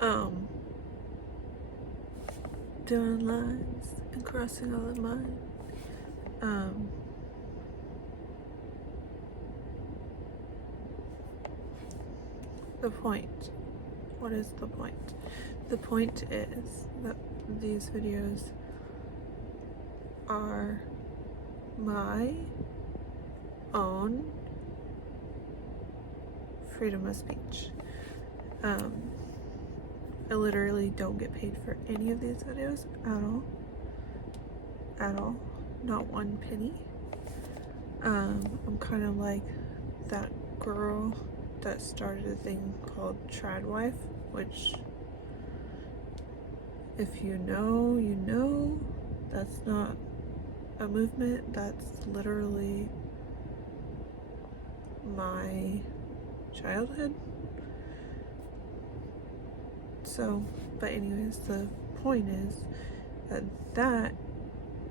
um, doing lines and crossing all of mine. The point. What is the point? The point is that these videos are my own freedom of speech. I literally don't get paid for any of these videos at all, not one penny. I'm kind of like that girl that started a thing called Tradwife, which, if you know, you know. That's not a movement, that's literally my childhood. So, but anyways, the point is that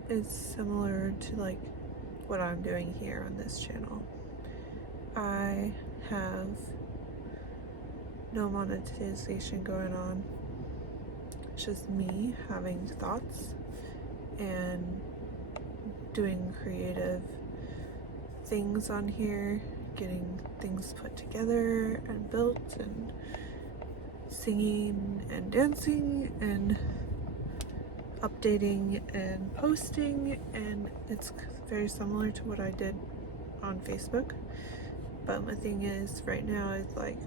is similar to like what I'm doing here on this channel. I have no monetization going on. It's just me having thoughts and doing creative things on here, getting things put together and built, and singing and dancing and updating and posting, and it's very similar to what I did on Facebook. But my thing is, right now, it's like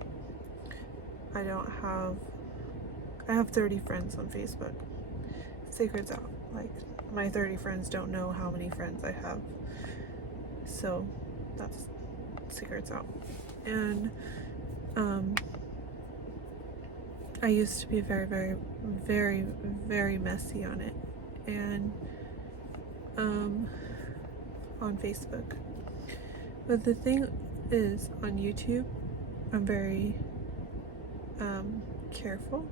I have 30 friends on Facebook. Secret's out. Like, my 30 friends don't know how many friends I have. So that's secret's out. And I used to be very, very, very, very messy on it, and on Facebook. But the thing is, on YouTube, I'm very careful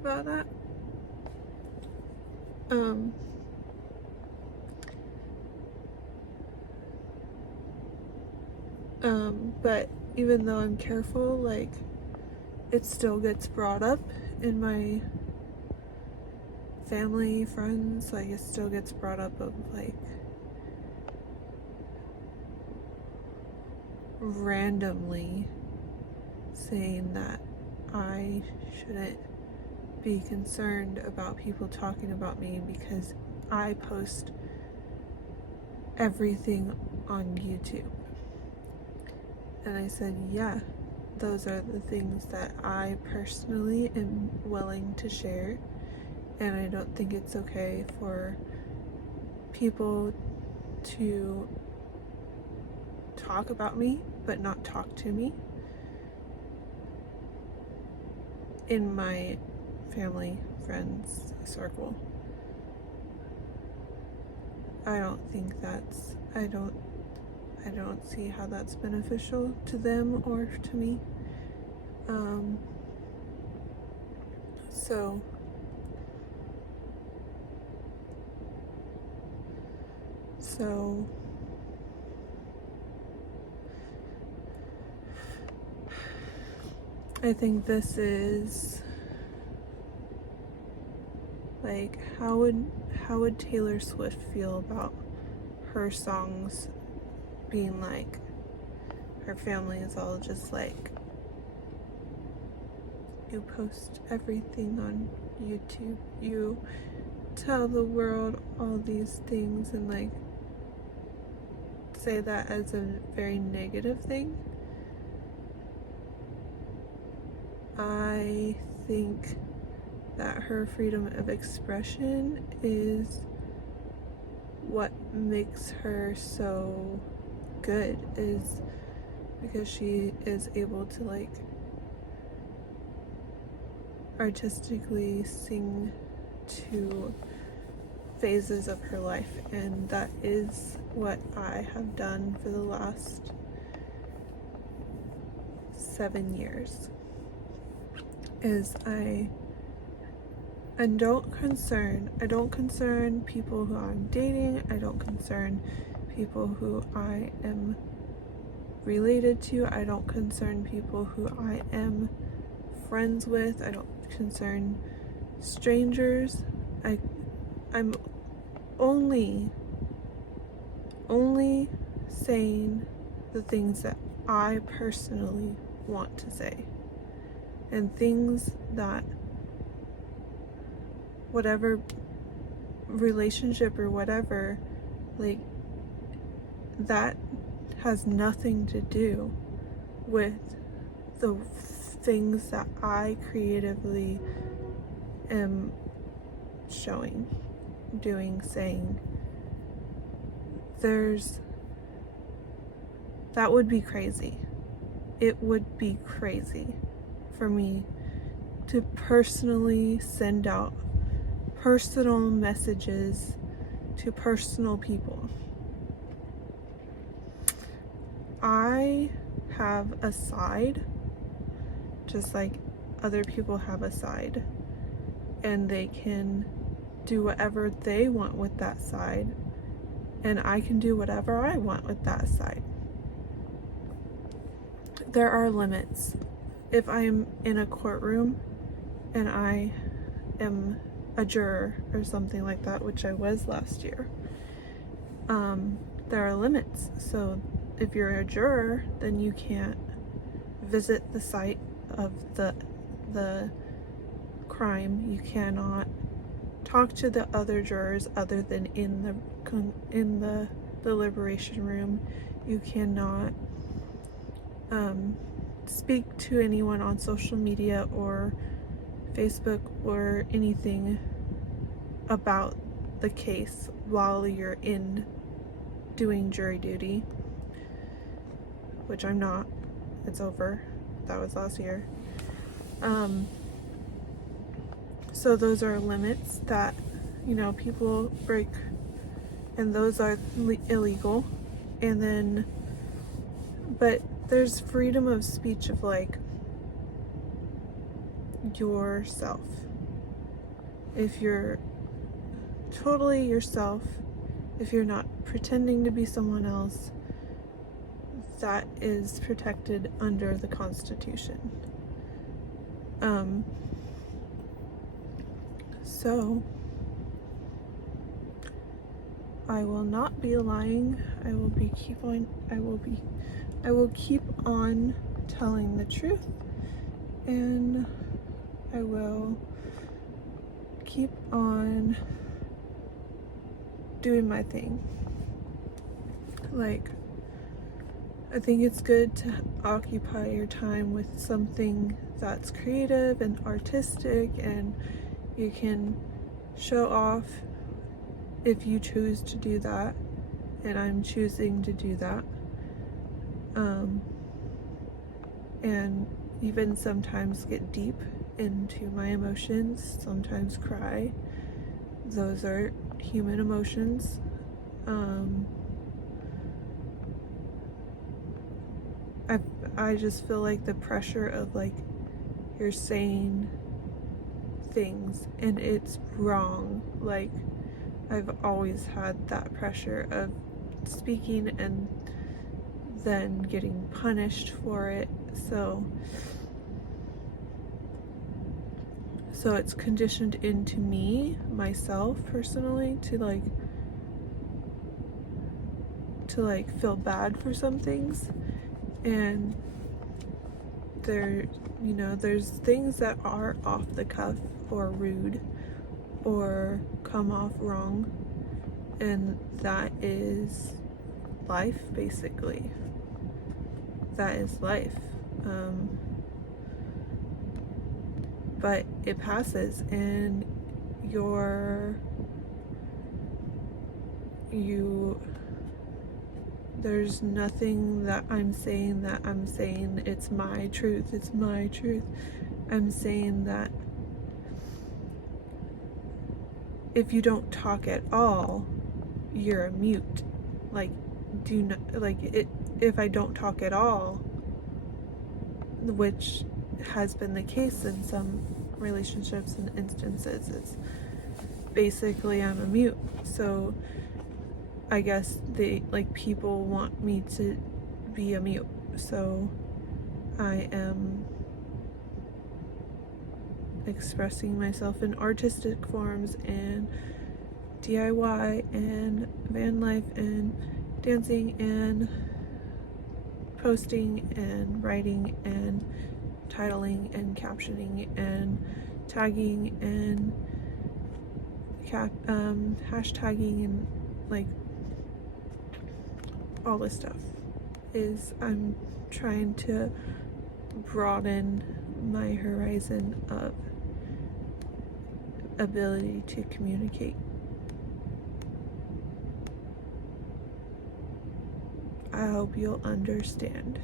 about that. But even though I'm careful, like, it still gets brought up in my family, friends, like, it still gets brought up of, like, randomly saying that I shouldn't be concerned about people talking about me because I post everything on YouTube. And I said, yeah, those are the things that I personally am willing to share, and I don't think it's okay for people to talk about me but not talk to me in my family, friends circle. I don't think that's, I don't see how that's beneficial to them or to me. So I think this is like, how would Taylor Swift feel about her songs being like, her family is all just like, you post everything on YouTube, you tell the world all these things, and like say that as a very negative thing. I think that her freedom of expression is what makes her so good, is because she is able to like artistically sing to phases of her life, and that is what I have done for the last 7 years. Is I don't concern people who I'm dating. I don't concern people who I am related to. I don't concern people who I am friends with. I don't concern strangers. I'm only saying the things that I personally want to say, and things that whatever relationship or whatever, like, that has nothing to do with the things that I creatively am showing, doing, saying. That would be crazy. It would be crazy for me to personally send out personal messages to personal people. I have a side, just like other people have a side, and they can do whatever they want with that side, and I can do whatever I want with that side. There are limits. If I'm in a courtroom and I am a juror or something like that, which I was last year, there are limits. So if you're a juror, then you can't visit the site of the crime. You cannot talk to the other jurors other than in the deliberation room. You cannot speak to anyone on social media or Facebook or anything about the case while you're in doing jury duty, which I'm not. It's over. That was last year. So those are limits that, people break, and those are illegal. And then, but there's freedom of speech of, like, yourself. If you're totally yourself, if you're not pretending to be someone else, that is protected under the Constitution. So I will not be lying. I will keep on telling the truth, and I will keep on doing my thing. Like, I think it's good to occupy your time with something that's creative and artistic, and you can show off if you choose to do that, and I'm choosing to do that. And even sometimes get deep into my emotions, sometimes cry. Those are human emotions. I just feel like the pressure of, like, you're saying things and it's wrong. Like, I've always had that pressure of speaking and then getting punished for it. So it's conditioned into me, myself personally, to feel bad for some things. And there's things that are off the cuff or rude or come off wrong, and that is life, basically. That is life. But it passes, and there's nothing that I'm saying it's my truth. I'm saying that if you don't talk at all, you're a mute. If I don't talk at all, which has been the case in some relationships and instances, it's basically I'm a mute. So I guess people want me to be a mute. So I am expressing myself in artistic forms and DIY and van life and dancing and posting and writing and titling and captioning and tagging and hashtagging and like all this stuff. I'm trying to broaden my horizon of ability to communicate. I hope you'll understand.